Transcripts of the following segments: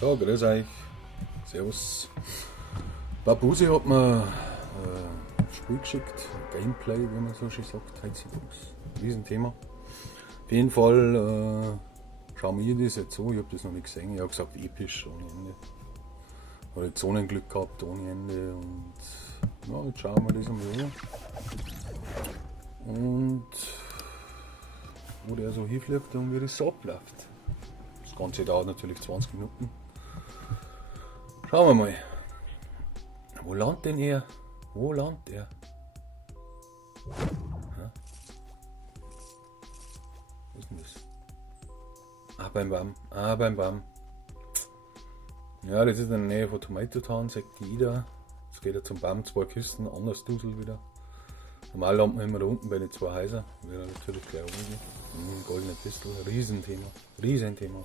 Ja, grüß euch. Servus. Babuse hat mir ein Spiel geschickt, Gameplay, wie man so schön sagt, heutzutage. Riesenthema. Auf jeden Fall schauen wir das jetzt so, ich habe das noch nicht gesehen. Ich habe gesagt, episch ohne Ende. Habe Zonenglück gehabt ohne Ende und ja, jetzt schauen wir das einmal an. Und wo der so hinfliegt und wie das so abläuft. Das Ganze dauert natürlich 20 Minuten. Schauen wir mal. Wo landet denn er? Wo landet er? Ja. Was ist denn das? Ah, beim Baum. Ja, das ist in der Nähe von Tomato Town, sagt jeder. Jetzt geht er zum Baum, 2 Kisten, anders Dusel wieder. Normal landen wir immer da unten bei den 2 Häusern. Wäre natürlich gleich oben. Goldene Pistel, Riesenthema.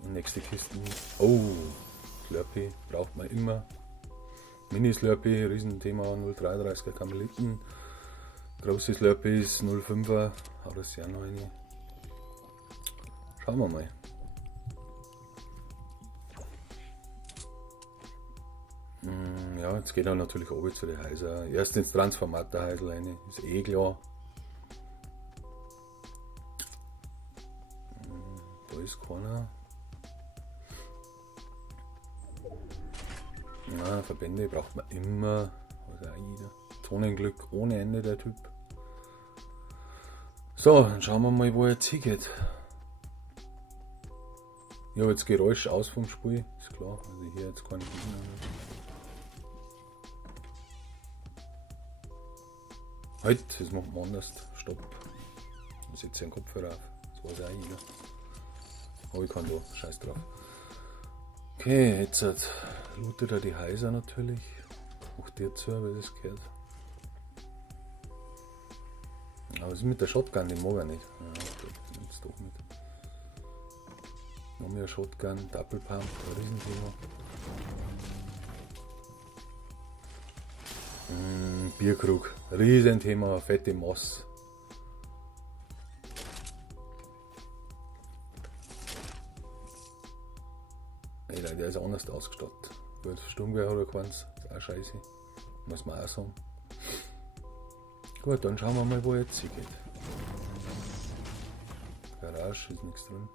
Und nächste Kisten. Oh, Slurpee braucht man immer. Mini Slurpee, Riesenthema, 0,33er Karmeliten. Große Slurpees, 0,5er, haut das ja noch rein. Schauen wir mal. Ja, jetzt geht er natürlich oben zu den Häusern. Erst ins Transformatorhäusl rein, ist eh klar. Da ist keiner. Ja, Verbände braucht man immer. Also auch jeder. Zonenglück ohne Ende, der Typ. So, dann schauen wir mal, wo er jetzt hingeht. Ich habe jetzt Geräusch aus vom Spiel, ist klar. Also hier jetzt keine Gegner. Halt, das macht man anders. Stopp. Ich setze den Kopfhörer auf. Das weiß auch jeder. Aber ich kann da, scheiß drauf. Okay, jetzt lootet er die Häuser natürlich. Macht dir zu, weil das gehört. Aber was ist mit der Shotgun? Die mag er nicht. Ja, okay, das nimmt es doch mit. Noch mehr Shotgun, Double Pump, ein Riesenthema. Bierkrug, Riesenthema, fette Moss. Alter, der ist anders ausgestattet. Gut, Sturmgewehr hat er keins, ist auch scheiße. Muss man auch sagen. Gut, dann schauen wir mal, wo er jetzt hingeht. Garage ist nichts drin.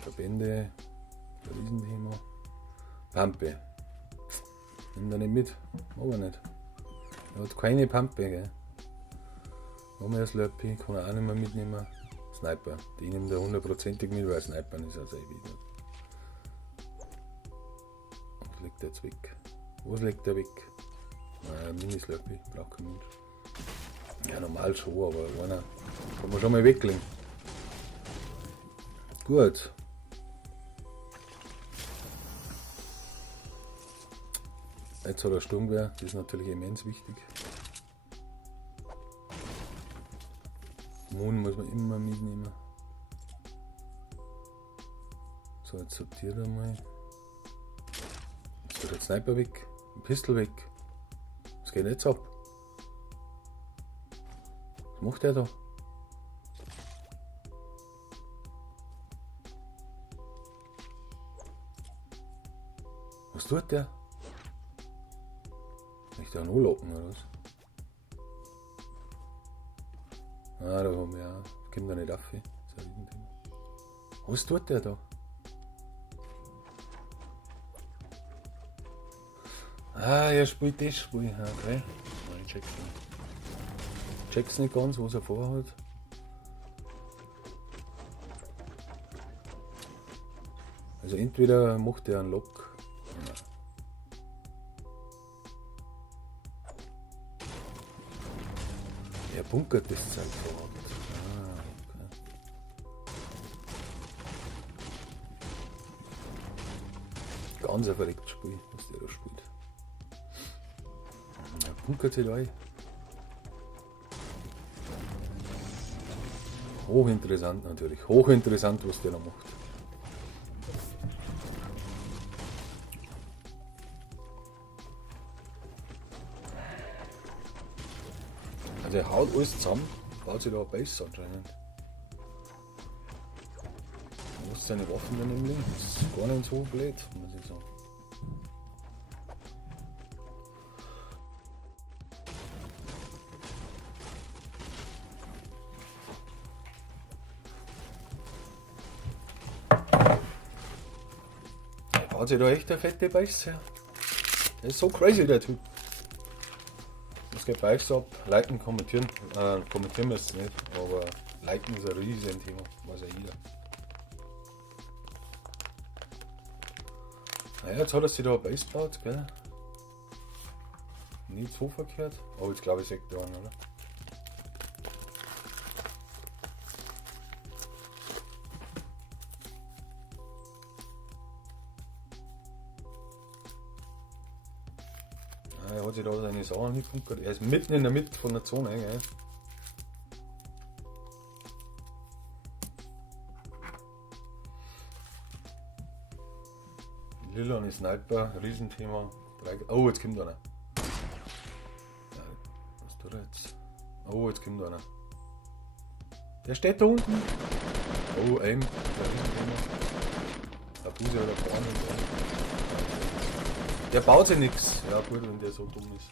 Verbände, Riesenthema. Pampe. Nimm da nicht mit. Mag er nicht. Er hat keine Pampe, gell. Noch mehr Slurpee, kann er auch nicht mehr mitnehmen. Sniper. Die nimmt er hundertprozentig mit, weil Sniper ist also ewig. Was legt er jetzt weg? Was legt er weg? Mini-Slurpee, braucht kein Mensch. Ja, normal schon, aber einer kann man schon mal weglegen. Gut. Jetzt hat er Sturmgewehr, das ist natürlich immens wichtig. Mohn muss man immer mitnehmen. So, jetzt sortiert er mal. Jetzt wird der Sniper weg, ein Pistol weg. Was geht jetzt ab? Was macht der da? Was tut der? Möchte er anlocken oder was? Ah, da haben wir auch. Kommt da nicht auf. Was tut der da? Ah, er spielt das Spiel. Okay. Nein, ich check's nicht ganz, was er vorhat. Also entweder macht er einen Lock. Er bunkert das Zeug vorhat. Okay. Ganz ein verrücktes Spiel, was der da spielt. Er bunkert sich ein. Hochinteressant natürlich. Hochinteressant, was der da macht. der haut alles zusammen, baut sich da ein Base anscheinend. Wo ist seine Waffen dann nämlich? Das ist gar nicht so blöd, muss ich sagen. Der baut sich da echt eine fette Base her. Der ist so crazy, der Typ. Es geht Bikes ab, liken, kommentieren. Kommentieren wir es nicht, aber liken ist ein riesen Thema, weiß ja jeder. Naja, jetzt hat er sich da eine Base gebaut, gell? Nicht so verkehrt, aber jetzt glaube ich Sektoren, oder? Er hat sich da seine Sachen hingebunkert. Er ist mitten in der Mitte von der Zone, gell? Lila und Sniper, Riesenthema. Oh, jetzt kommt einer. Ja, was tut er jetzt? Oh, jetzt kommt einer. Der steht da unten. Oh, Aim. Der Riesenthema. Der Buse oder vorne. Der baut sich nichts. Ja gut, wenn der so dumm ist.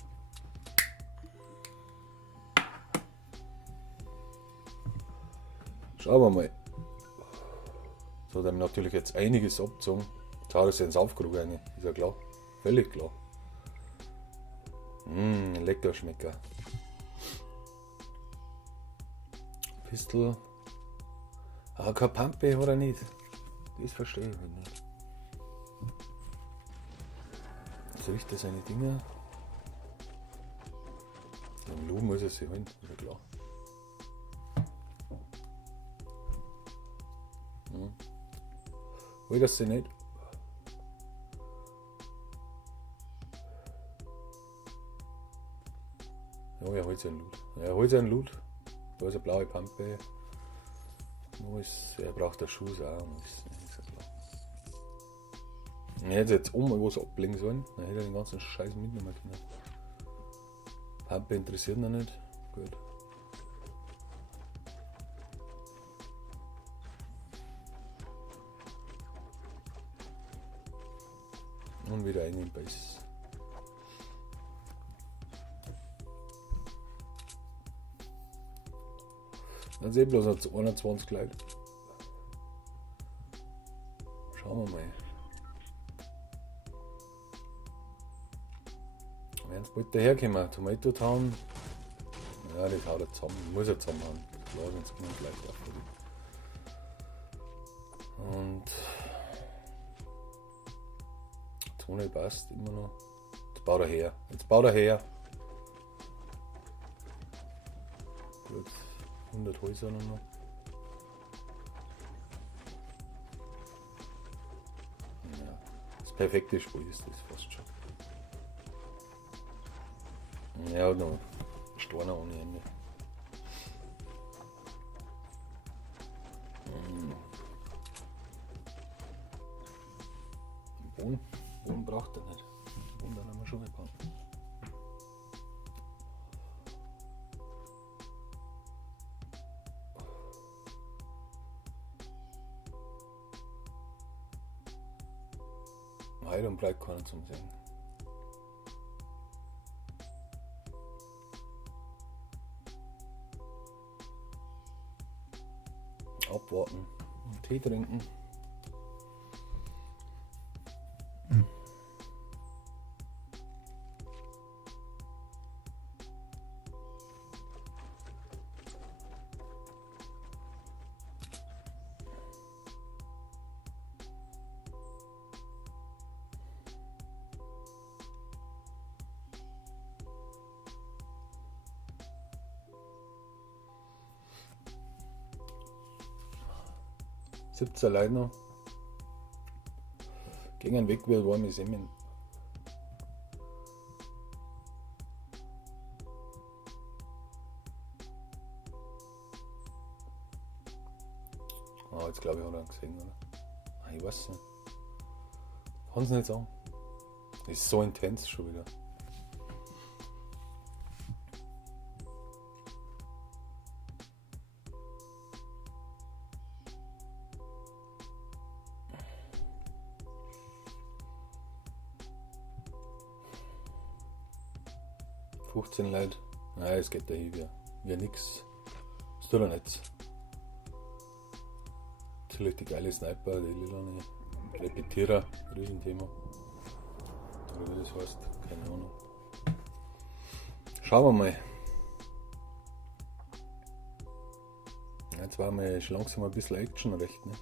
Schauen wir mal. So, dann natürlich jetzt einiges abgezogen. Jetzt hat er sich ins Aufkrug rein, ist ja klar. Völlig klar. Lecker Schmecker. Pistol. Aber keine Pampe hat er nicht. Das verstehe ich nicht. Jetzt riecht er seine Dinger. Im Lu muss er sich holen, ist ja klar. Holt das sie nicht? Ja, er holt seinen Loot. Er holt seinen Loot. Da ist eine blaue Pampe. Er braucht der Schuss auch. Ist ja klar. Er hätte jetzt oben was ablegen sollen. Dann hätte er den ganzen Scheiß mitnehmen können. Pampe interessiert ihn nicht. Gut. Und wieder einen Base. Dann sehen wir bloß noch 21 Leute. Schauen wir mal. Wenn es bald daherkommen, Tomato Town. Ja, das haut er zusammen. Muss er zusammen haben. Klar, sonst kommen wir gleich auf. Und Zone passt immer noch. Jetzt baut er her. Jetzt baut er her. Gut. 100 Häuser noch. Ja, das perfekte Spiel ist das fast schon. Ja, noch Storner ohne Ende. Boden braucht er nicht. Boden haben wir schon gebaut. Heilung bleibt keiner zum Sehen. Abwarten und Tee trinken. Sitzt allein noch. Gegen weg wird warme Semmeln. Ah, jetzt glaube ich, hat er ihn gesehen, oder? Ah, ich weiß nicht. Kann es nicht sagen. Ist so intens schon wieder. 15 Leute. Nein, es geht da hin wie nix. Das tut er nicht. Natürlich die geile Sniper, die lilane Repetierer, Riesenthema. Oder wie das heißt, keine Ahnung. Schauen wir mal. Jetzt war mir schon langsam ein bisschen Action recht, ne?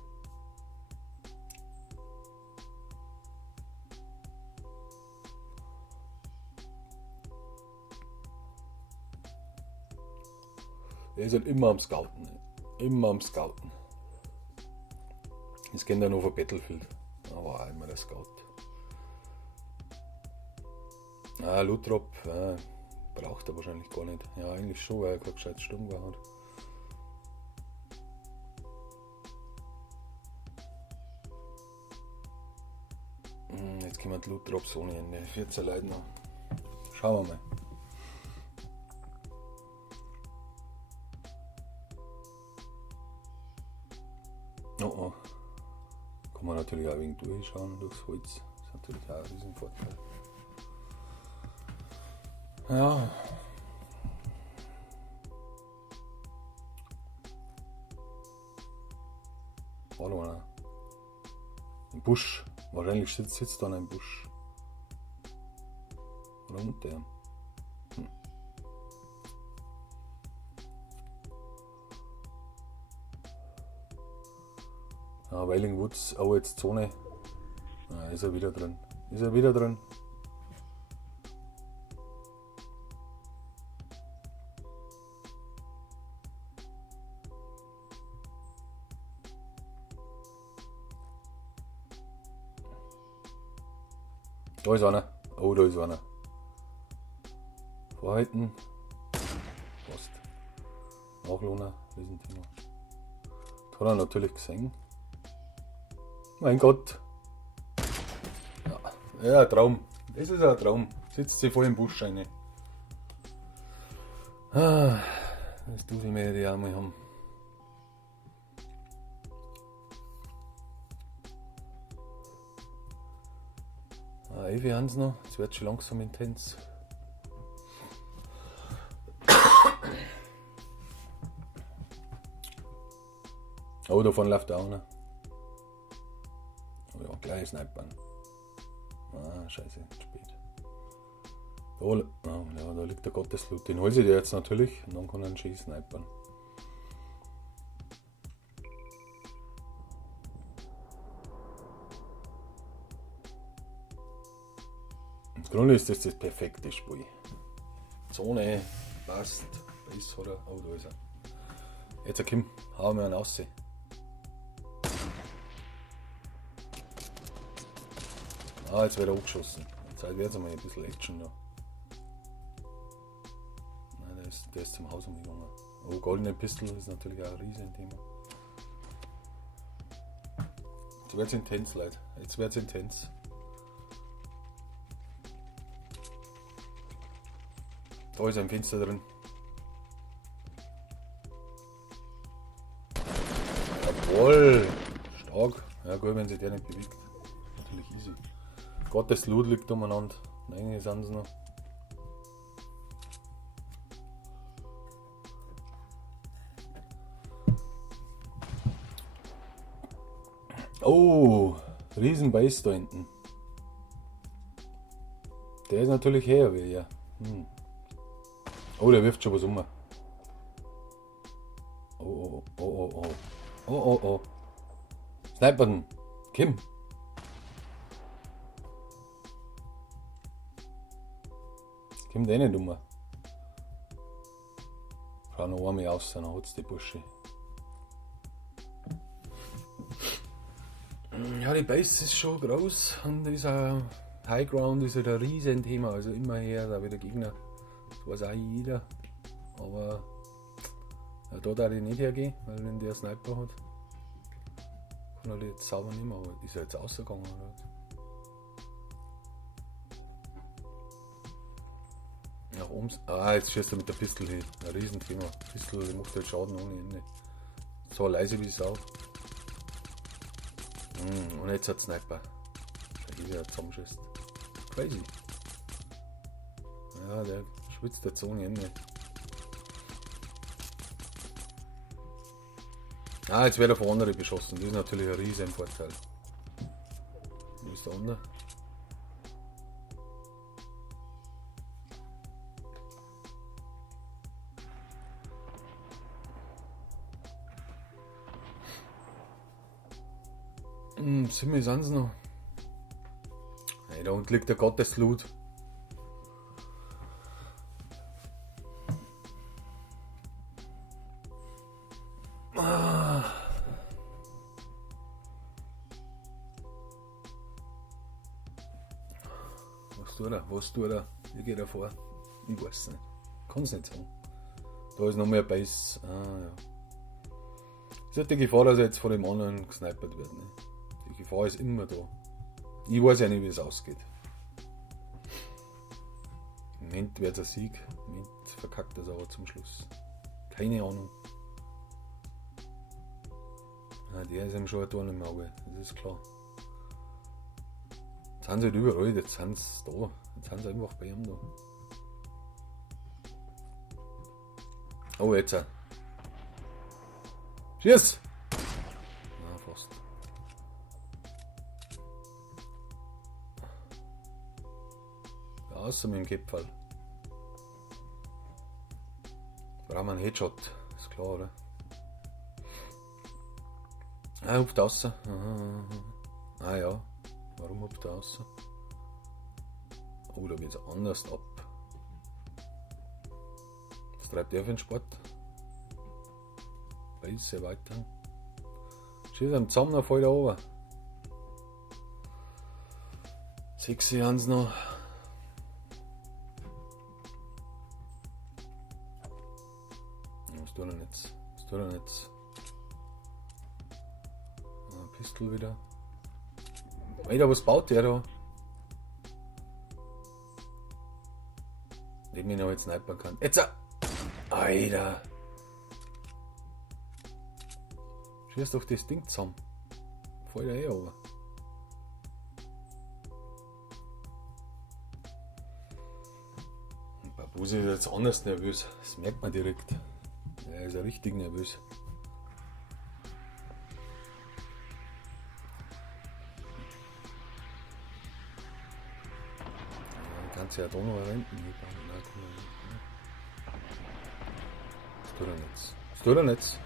Er ist halt immer am Scouten, ne? Immer am Scouten. Jetzt gehen wir noch auf Battlefield. Aber auch immer der Scout. Luthrop braucht er wahrscheinlich gar nicht. Ja, eigentlich schon, weil er kein gescheites Sturmgewehr hat. Jetzt kommen die Luthrops ohne Ende. 14 Leute noch. Schauen wir mal. Oh. Kann man natürlich auch wegen durchschauen durchs Holz. Das ist natürlich auch ein Riesenvorteil. Ja. War da einer? Im Busch. Wahrscheinlich sitzt da einer im Busch. Oder unter ihm. Ja, Wailing Woods, oh jetzt Zone. Ist er wieder drin. Ist er wieder drin. Da ist einer. Oh, da ist einer. Vorhalten. Passt. Nachlohner, Riesenthema. Das hat er natürlich gesehen. Mein Gott. Ja, ein Traum. Das ist ein Traum. Sitzt sie voll im Busch rein. Das Duselmeer, die auch mal haben. Ewig haben sie noch. Es wird schon langsam intens. Oh, davon läuft auch einer. Oh ja, gleich Snipern. Scheiße, spät. Da liegt der Gottesloot. Den hol ich dir jetzt natürlich und dann kann er einen schön snipern. Im Grunde ist das perfekte Spiel. Zone, passt, ist oder? Oh, da ist er. Jetzt Kim, hauen wir einen raus. Jetzt wird er angeschossen. Jetzt wird es einmal ein bisschen Action da. Nein, der ist zum Haus umgegangen. Oh, goldene Pistol ist natürlich auch ein Riesenthema. Jetzt wird es intens, Leute. Jetzt wird es intens. Da ist ein Fenster drin. Jawohl! Stark. Ja gut, wenn sich der nicht bewegt. Natürlich easy. Gottes Loot liegt umeinander. Nein, sind sie noch. Oh, riesen Base da hinten. Der ist natürlich her wie ja. Oh, der wirft schon was um. Oh. Snipern. Kim. Kim, der nicht um. Schau noch einmal aus, dann hat es die Busche. Ja, die Base ist schon groß und ist ein High Ground ist halt ein riesen Thema. Also immer her, da wieder Gegner. Das weiß auch jeder. Aber ja, da darf ich nicht hergehen, weil wenn der Sniper hat, kann er jetzt sauber nicht mehr. Aber ist er jetzt rausgegangen oder was? Nach oben. Jetzt schießt er mit der Pistole hin. Ein Riesenthema. Pistole, die macht halt Schaden ohne Ende. So leise wie Sau. Und jetzt hat Sniper. Da ist er zusammengeschossen. Crazy. Ja, der Schwitzt der Zone Ende. Ah, jetzt wird er von anderen beschossen. Das ist natürlich ein riesen Vorteil. Wo ist der andere? Sind wir noch? Hey, da unten liegt der Gottesloot. Was tut er? Wie geht er vor? Ich weiß nicht. Kann es nicht sagen. Da ist noch mehr Base. Ah ja. Es hat die Gefahr, dass er jetzt von dem anderen gesnipert wird. Ne? Die Gefahr ist immer da. Ich weiß ja nicht, wie es ausgeht. Im Moment wird es ein Sieg. Im Moment verkackt er es aber zum Schluss. Keine Ahnung. Ah, der ist ihm schon ein Dorn im Auge. Das ist klar. Jetzt sind sie halt überall. Jetzt sind sie da. Jetzt sind sie einfach bei ihm da. Oh, jetzt. Schieß! Na, fast. Ja, außer mit dem Gipfel. Brauchen wir einen Headshot. Ist klar, oder? Ah, hupft raus. Ah ja. Warum hupft er raus? Oh, da geht es anders ab. Was treibt der für den Sport? Weiße weiter. Schießt am Zamm noch voll da oben. 6 haben sie noch. Was tut er jetzt? Was tut er jetzt? Pistol wieder. Alter, was baut der da? Den ich noch jetzt snipern kann. Jetzt! Alter! Schieß doch das Ding zusammen. Voll da her, aber. Babusi ist jetzt anders nervös. Das merkt man direkt. Er ist ja richtig nervös. Kannst ja da noch renten. Was tut er jetzt? Was tut er jetzt?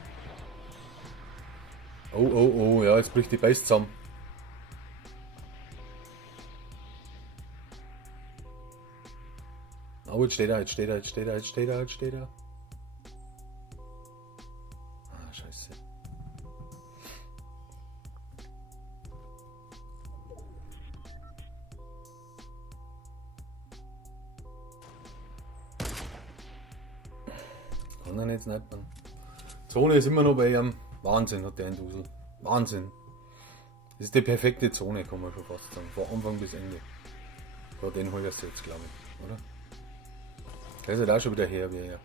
Oh, oh, oh, ja, jetzt bricht die Base zusammen. Oh, jetzt steht er, jetzt steht er, jetzt steht er, jetzt steht er, jetzt steht er. Ah, scheiße. Kann er nicht snipern. Zone ist immer noch bei ihm. Wahnsinn hat der ein Dusel. Wahnsinn. Das ist die perfekte Zone, kann man schon fast sagen. Von Anfang bis Ende. So, den holst du jetzt, glaube ich, oder? Der ist halt auch schon wieder her, wie er.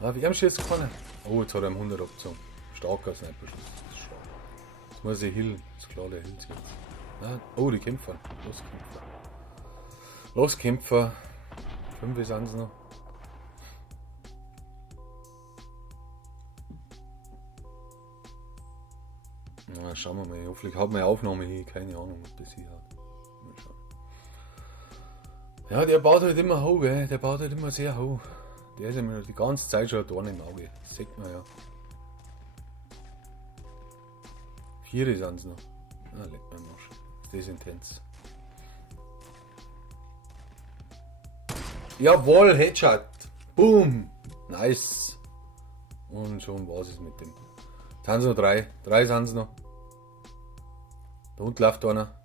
Ah, wie ihm schießt keiner. Oh, jetzt hat er ihm 100 abgezogen. Starker Sniper-Schuss. Das ist stark. Jetzt muss er hillen. Ist klar, der hilft jetzt. Ah, oh, die Kämpfer. Los, Kämpfer. Los, Kämpfer. 5 sind es noch. Na, schauen wir mal. Hoffentlich hat meine Aufnahme hier. Keine Ahnung, ob das hier hat. Mal schauen. Ja, der baut halt immer hoch, gell? Der baut halt immer sehr hoch. Der ist ja die ganze Zeit schon ein Dorn im Auge. Das sieht man ja. 4 sind es noch. Ah, leck mir mal schon. Das ist intens. Jawohl, Headshot. Boom. Nice. Und schon war es mit dem. Jetzt sind es noch 3. 3 sind es noch. Da unten läuft einer.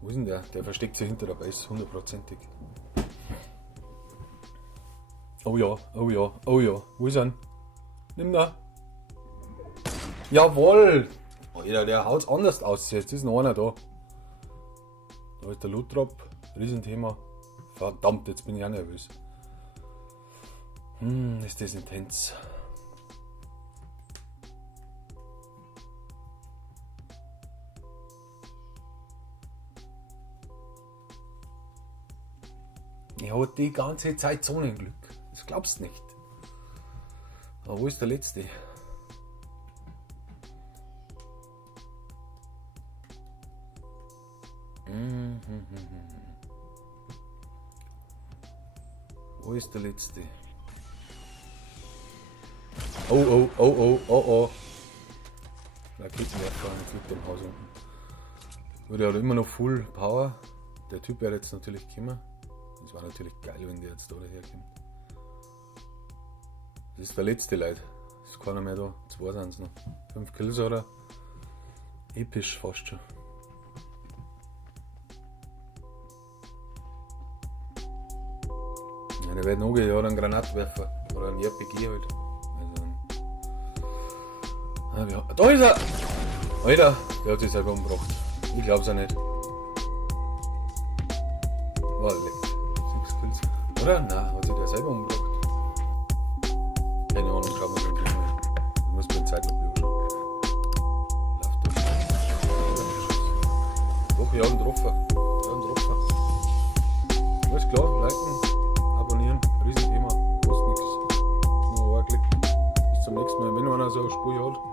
Wo ist denn der? Der versteckt sich hinter der Base, 100%ig. Oh ja, oh ja, oh ja. Wo ist er? Nimm da. Jawohl! Alter, der haut's anders aus. Jetzt ist noch einer da. Da ist der Loot Drop. Riesenthema. Verdammt, jetzt bin ich auch nervös. Ist das intens. Ich hatte die ganze Zeit Zonenglück. Das glaubst du nicht. Aber wo ist der letzte? Wo ist der letzte? Oh. Raketenwerfer fliegt am Haus unten. Aber der hat immer noch Full Power. Der Typ wäre jetzt natürlich gekommen. Das war natürlich geil, wenn der jetzt da daherkommt. Das ist der letzte, Leute. Es ist keiner mehr da. 2 sind es noch. 5 Kills hat er. Episch fast schon. Ja, der wird noch einen Granatwerfer. Oder einen RPG halt. Also, ja, da ist er! Alter, der hat sich selber umgebracht. Ich glaub's auch nicht. War leck. 6 Kills. Oder? Nein, hat sich der selber umgebracht. Keine Ahnung, schauen wir mal. Ich muss mir die Zeit noch anschauen. Läuft doch. Doch, ja, einen Treffer. Alles klar, liken, abonnieren, Riesenthema, kostet nichts. Nur ein Klick. Bis zum nächsten Mal. Wenn einer so eine Spur hat.